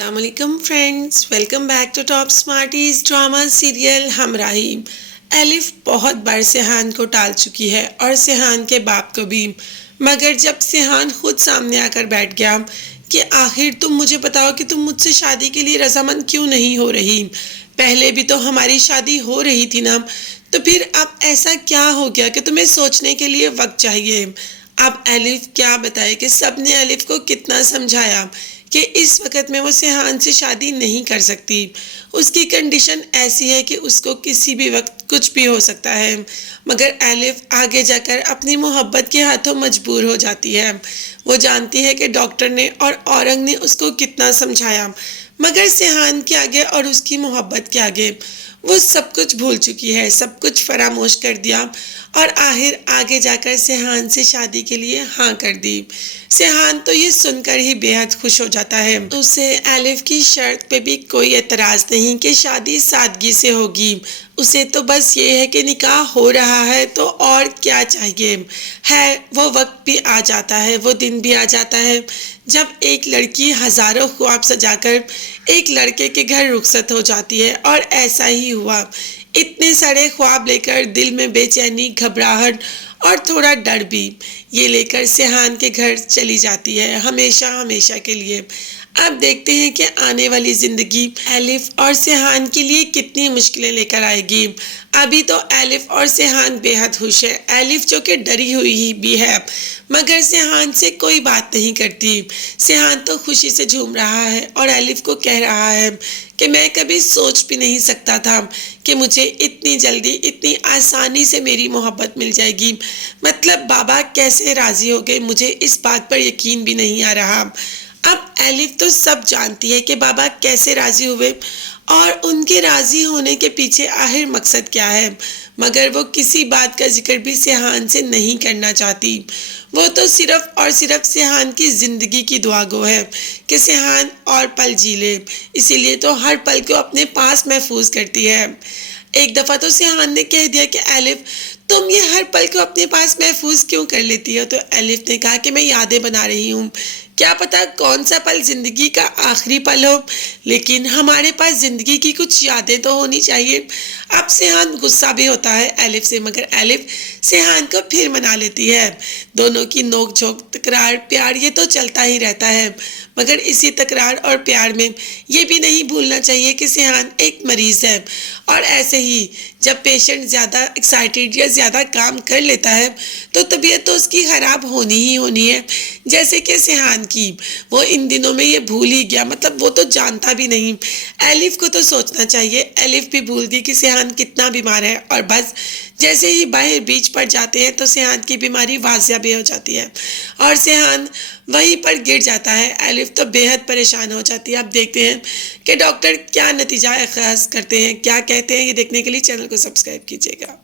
السلام علیکم friends, welcome back to Top Smarties drama serial Humraahi. الف بہت بار سیحان کو ٹال چکی ہے اور سیحان کے باپ کو بھی، مگر جب سیحان خود سامنے آ کر بیٹھ گیا کہ آخر تم مجھے بتاؤ کہ تم مجھ سے شادی کے لیے رضامند کیوں نہیں ہو رہی؟ پہلے بھی تو ہماری شادی ہو رہی تھی نا، تو پھر اب ایسا کیا ہو گیا کہ تمہیں سوچنے کے لیے وقت چاہیے؟ اب الف کیا بتائے کہ سب نے الف کو کتنا سمجھایا کہ اس وقت میں وہ سیحان سے شادی نہیں کر سکتی۔ اس کی کنڈیشن ایسی ہے کہ اس کو کسی بھی وقت کچھ بھی ہو سکتا ہے، مگر الف آگے جا کر اپنی محبت کے ہاتھوں مجبور ہو جاتی ہے۔ وہ جانتی ہے کہ ڈاکٹر نے اور اورنگ نے اس کو کتنا سمجھایا، مگر سیحان کے آگے اور اس کی محبت کے آگے وہ سب کچھ بھول چکی ہے، سب کچھ فراموش کر دیا اور آخر آگے جا کر سیحان سے شادی کے لیے ہاں کر دی۔ سیحان تو یہ سن کر ہی بے حد خوش ہو جاتا ہے۔ اسے الف کی شرط پہ بھی کوئی اعتراض نہیں کہ شادی سادگی سے ہوگی، اسے تو بس یہ ہے کہ نکاح ہو رہا ہے تو اور کیا چاہیے ہے۔ وہ وقت بھی آ جاتا ہے، وہ دن بھی آ جاتا ہے جب ایک لڑکی ہزاروں خواب سجا کر ایک لڑکے کے گھر رخصت ہو جاتی ہے، اور ایسا ہی ہوا۔ اتنے سارے خواب لے کر دل میں بے چینی، گھبراہٹ اور تھوڑا ڈر بھی یہ لے کر سیحان کے گھر چلی جاتی ہے، ہمیشہ ہمیشہ کے لیے۔ اب دیکھتے ہیں کہ آنے والی زندگی الف اور سیحان کے لیے کتنی مشکلیں لے کر آئے گی۔ ابھی تو الف اور سیحان بے حد خوش ہے، الف جو کہ ڈری ہوئی ہی بھی ہے، مگر سیحان سے کوئی بات نہیں کرتی۔ سیحان تو خوشی سے جھوم رہا ہے اور الف کو کہہ رہا ہے کہ میں کبھی سوچ بھی نہیں سکتا تھا کہ مجھے اتنی جلدی اتنی آسانی سے میری محبت مل جائے گی۔ مطلب بابا کیسے راضی ہو گئے، مجھے اس بات پر یقین بھی نہیں آ رہا۔ اب الف تو سب جانتی ہے کہ بابا کیسے راضی ہوئے اور ان کے راضی ہونے کے پیچھے آخر مقصد کیا ہے، مگر وہ کسی بات کا ذکر بھی سیحان سے نہیں کرنا چاہتی۔ وہ تو صرف اور صرف سیحان کی زندگی کی دعا گو ہے کہ سیحان اور پل جی لے، اسی لیے تو ہر پل کو اپنے پاس محفوظ کرتی ہے۔ ایک دفعہ تو سیحان نے کہہ دیا کہ الف تم یہ ہر پل کو اپنے پاس محفوظ کیوں کر لیتی ہو؟ تو الف نے کہا کہ میں یادیں بنا رہی ہوں، کیا پتا کون سا پل زندگی کا آخری پل ہو، لیکن ہمارے پاس زندگی کی کچھ یادیں تو ہونی چاہیے۔ اب سیحان غصہ بھی ہوتا ہے الف سے، مگر الف سیحان کو پھر منا لیتی ہے۔ دونوں کی نوک جھوک، تکرار، پیار یہ تو چلتا ہی رہتا ہے، مگر اسی تکرار اور پیار میں یہ بھی نہیں بھولنا چاہیے کہ سیحان ایک مریض ہے، اور ایسے ہی جب پیشنٹ زیادہ ایکسائٹیڈ یا زیادہ کام کر لیتا ہے تو طبیعت تو اس کی خراب ہونی ہی ہونی ہے، جیسے کہ سیحان کی۔ وہ ان دنوں میں یہ بھول ہی گیا، مطلب وہ تو جانتا بھی نہیں۔ الف کو تو سوچنا چاہیے، الف بھی بھول گئی کہ سیحان کتنا بیمار ہے، اور بس جیسے ہی باہر بیچ پر جاتے ہیں تو سیحان کی بیماری واضح بھی ہو جاتی ہے اور سیحان وہیں پر گر جاتا ہے۔ الف تو بے حد پریشان ہو جاتی ہے۔ اب دیکھتے ہیں کہ ڈاکٹر کیا نتیجہ اخذ کرتے ہیں، کیا کہتے ہیں، یہ دیکھنے کے لیے چینل کو سبسکرائب کیجیے گا۔